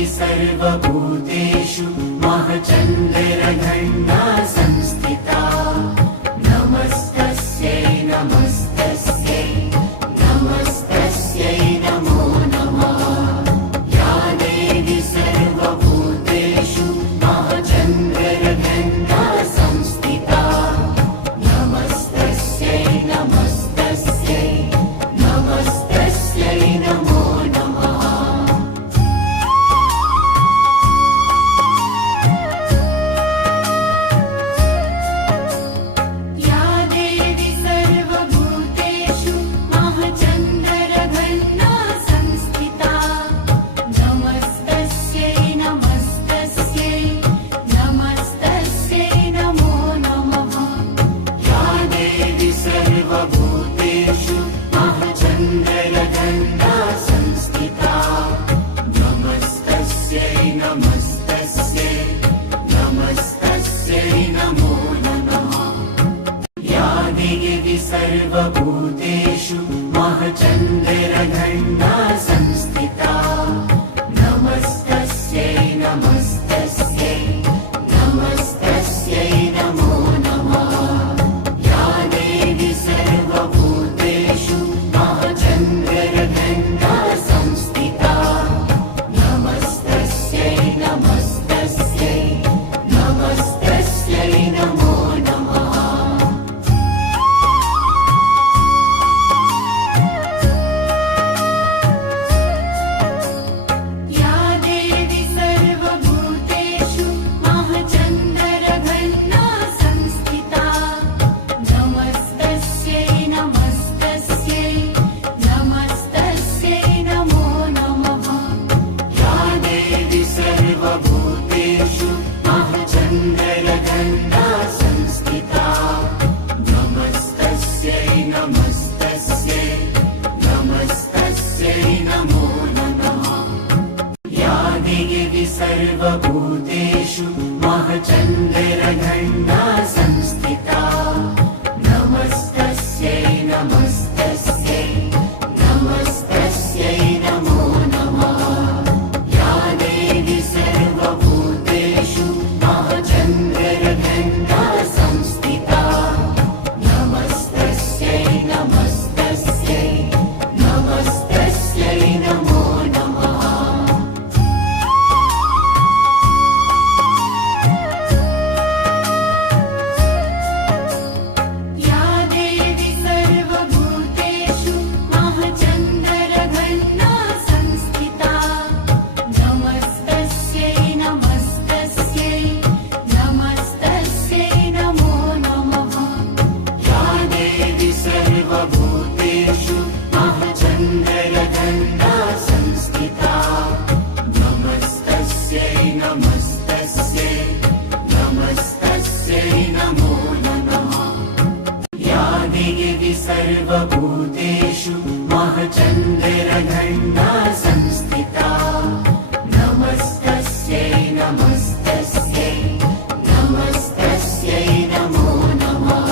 देवी सर्वभूतेषु महचन्द्रघण्टा संस्थिता नमस्तस्यै नमस्तस्यै नमस्तस्यै नमो नमः या देवी सर्वभूतेषु महचन्द्रघण्टा संस्थिता नमस्तस्यै नमस्तस्यै नमस्तस्यै नमो नमः या देवी सर्वभूतेषु महचन्द्रघण्टा संस्थिता नमस्तस्यै नमस्तस्यै नमस्तस्यै नमो नमः या देवी सर्वभूतेषु महचन्द्रघण्टा संस्थिता नमस्तस्यै नमस्तस्यै नमस्तस्यै नमो नमः या देवी सर्वभूतेषु महचन्द्रघण्टा संस्थिता नमस्तस्यै नमस्तस्यै नमस्तस्यै नमो नमः या देवी सर्वभूतेषु महचन्द्रघण्टा संस्थिता नमस्तस्यै नमस्तस्यै नमस्तस्यै नमो नमः या देवी सर्वभूतेषु महचन्द्रघण्टा संस्थिता नमस्तस्यै नमस्तस्यै नमस्तस्यै नमो नमः या देवी सर्वभूतेषु महचन्द्रघण्टा संस्थिता नमस्तस्यै नमस्तस्यै नमस्तस्यै नमो नमः या देवी सर्वभूतेषु महचन्द्रघण्टा संस्थिता नमस्तस्यै नमस्तस्यै नमस्तस्यै नमो नमः या देवी सर्वभूतेषु महचन्द्रघण्टा संस्थिता नमस्तस्यै नमस्तस्यै नमस्तस्यै नमो नमः या देवी सर्वभूतेषु महचन्द्रघण्टा संस्थिता नमस्तस्यै नमस्तस्यै नमस्तस्यै नमो नमः या देवी सर्वभूतेषु महचन्द्रघण्टा संस्थिता नमस्तस्यै नमस्तस्यै नमस्तस्यै नमो नमः या देवी सर्वभूतेषु महचन्द्रघण्टा संस्थिता नमस्तस्यै नमस्तस्यै नमस्तस्यै नमो नमः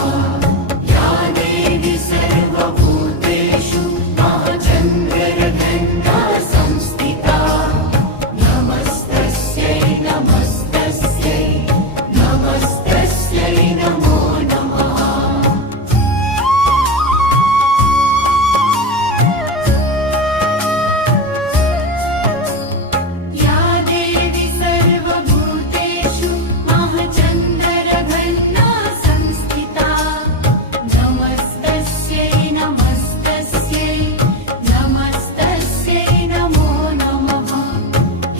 या देवी सर्वभूतेषु महचन्द्रघण्टा संस्थिता नमस्तस्यै नमस्तस्यै नमस्तस्यै नमो नमः या देवी सर्वभूतेषु महचन्द्रघण्टा संस्थिता नमस्तस्यै नमस्तस्यै नमस्तस्यै नमो नमः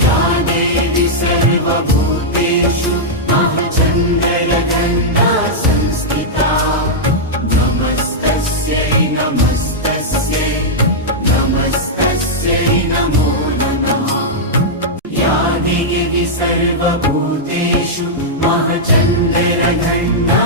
या देवी सर्वभूतेषु महचन्द्रघण्टा संस्थिता नमस्तस्यै नमस्तस्यै नमस्तस्यै नमो नमः या देवी सर्वभूतेषु महचन्द्रघण्टा